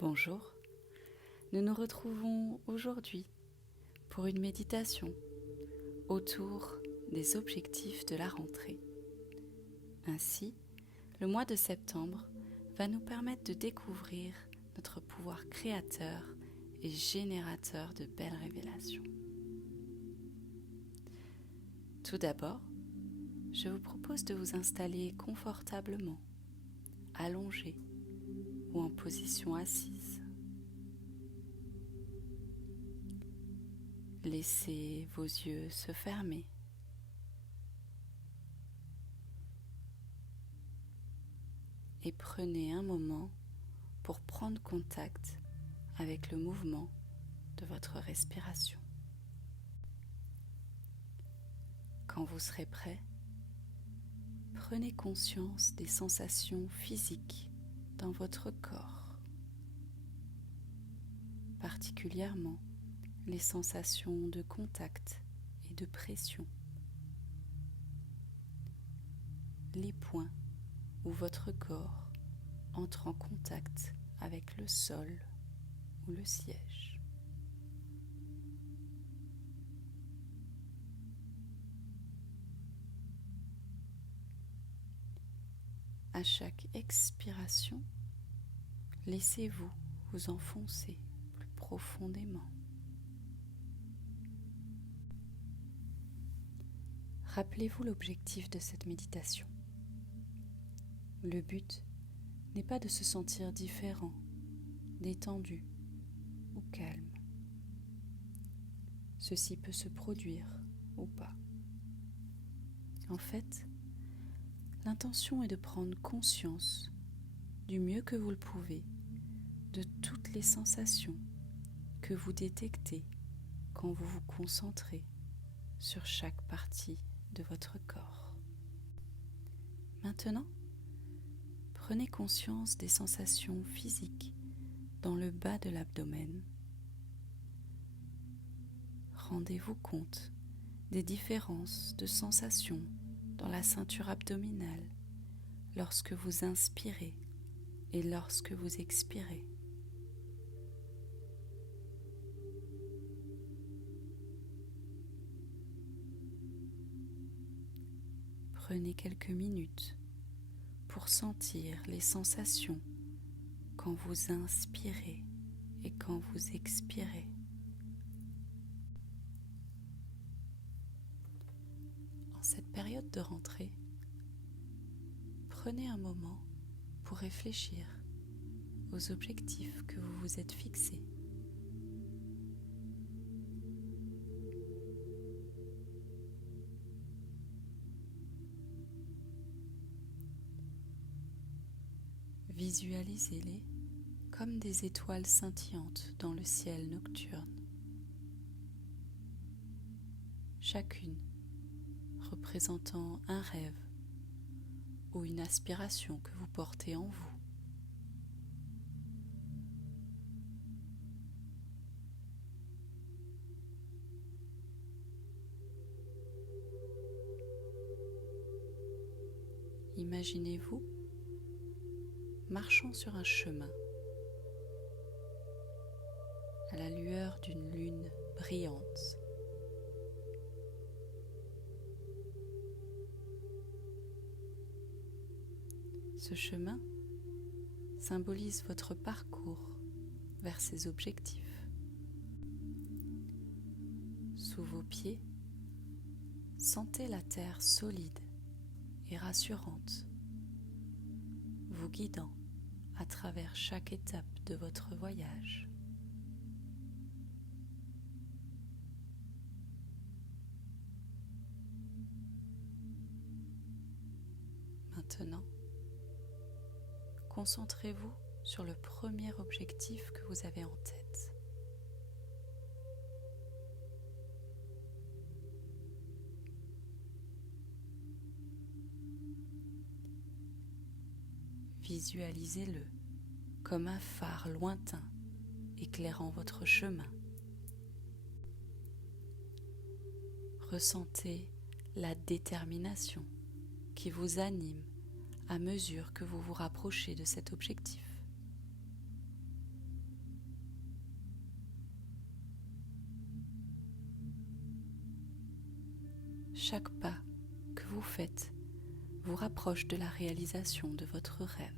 Bonjour, nous nous retrouvons aujourd'hui pour une méditation autour des objectifs de la rentrée. Ainsi, le mois de septembre va nous permettre de découvrir notre pouvoir créateur et générateur de belles révélations. Tout d'abord, je vous propose de vous installer confortablement, allongé ou en position assise. Laissez vos yeux se fermer. Et prenez un moment pour prendre contact avec le mouvement de votre respiration. Quand vous serez prêt, prenez conscience des sensations physiques dans votre corps, particulièrement les sensations de contact et de pression, les points où votre corps entre en contact avec le sol ou le siège. À chaque expiration, laissez-vous vous enfoncer plus profondément. Rappelez-vous l'objectif de cette méditation. Le but n'est pas de se sentir différent, détendu ou calme. Ceci peut se produire ou pas. En fait, l'intention est de prendre conscience du mieux que vous le pouvez de toutes les sensations que vous détectez quand vous vous concentrez sur chaque partie de votre corps. Maintenant, prenez conscience des sensations physiques dans le bas de l'abdomen. Rendez-vous compte des différences de sensations dans la ceinture abdominale lorsque vous inspirez et lorsque vous expirez. Prenez quelques minutes pour sentir les sensations quand vous inspirez et quand vous expirez. En cette période de rentrée, prenez un moment pour réfléchir aux objectifs que vous vous êtes fixés. Visualisez-les comme des étoiles scintillantes dans le ciel nocturne. Chacune représentant un rêve ou une aspiration que vous portez en vous. Imaginez-vous marchant sur un chemin à la lueur d'une lune brillante. Ce chemin symbolise votre parcours vers ces objectifs. Sous vos pieds, sentez la terre solide et rassurante, vous guidant à travers chaque étape de votre voyage. Maintenant, concentrez-vous sur le premier objectif que vous avez en tête. Visualisez-le comme un phare lointain éclairant votre chemin. Ressentez la détermination qui vous anime à mesure que vous vous rapprochez de cet objectif. chaque pas que vous faites vous rapproche de la réalisation de votre rêve.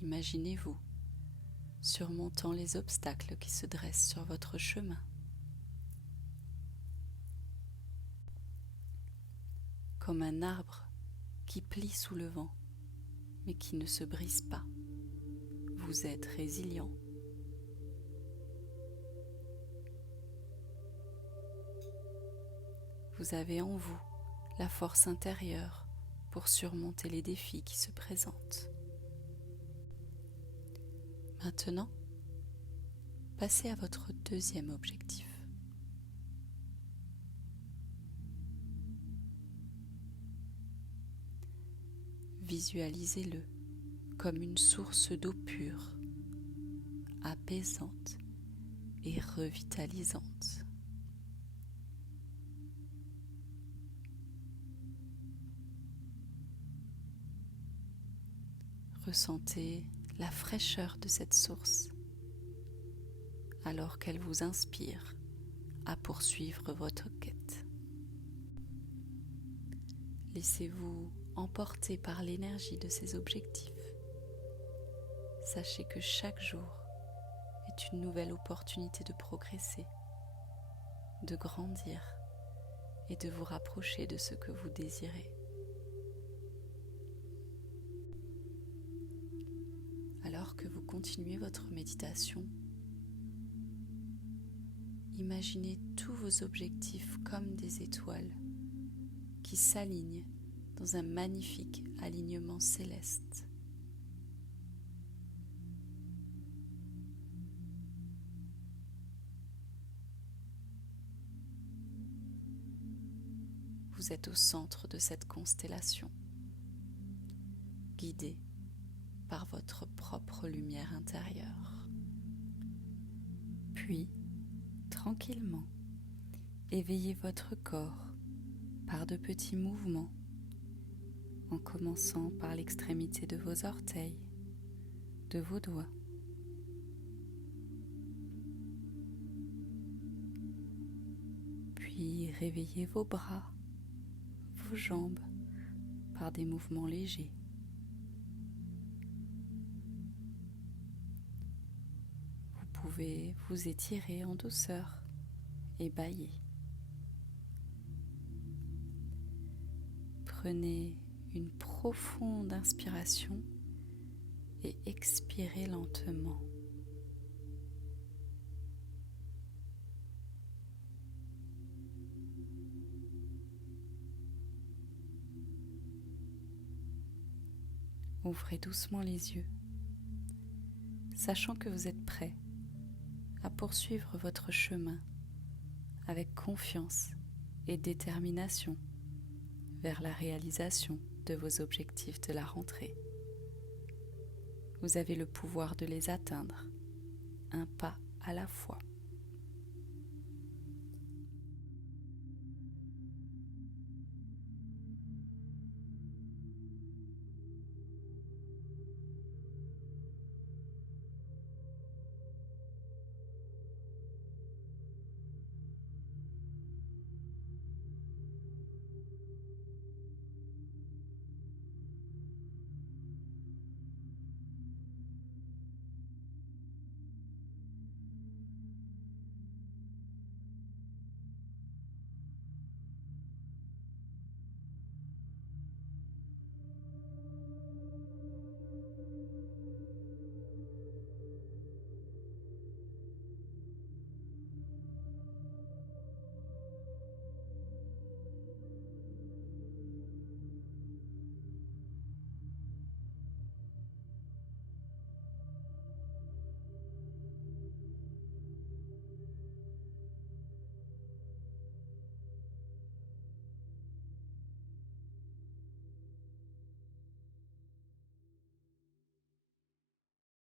Imaginez-vous surmontant les obstacles qui se dressent sur votre chemin. Comme un arbre qui plie sous le vent, mais qui ne se brise pas. Vous êtes résilient. Vous avez en vous la force intérieure pour surmonter les défis qui se présentent. Maintenant, passez à votre deuxième objectif. Visualisez-le comme une source d'eau pure, apaisante et revitalisante. Ressentez la fraîcheur de cette source alors qu'elle vous inspire à poursuivre votre quête. Laissez-vous emporter par l'énergie de ces objectifs. Sachez que chaque jour est une nouvelle opportunité de progresser, de grandir et de vous rapprocher de ce que vous désirez. Alors que vous continuez votre méditation, imaginez tous vos objectifs comme des étoiles qui s'alignent dans un magnifique alignement céleste. Vous êtes au centre de cette constellation, guidé par votre propre lumière intérieure. Puis, tranquillement, éveillez votre corps par de petits mouvements, en commençant par l'extrémité de vos orteils, de vos doigts. Puis réveillez vos bras, vos jambes par des mouvements légers. Vous pouvez vous étirer en douceur et bâiller. Prenez une profonde inspiration et expirez lentement. Ouvrez doucement les yeux, sachant que vous êtes prêt à poursuivre votre chemin avec confiance et détermination vers la réalisation de vos objectifs de la rentrée. Vous avez le pouvoir de les atteindre, un pas à la fois.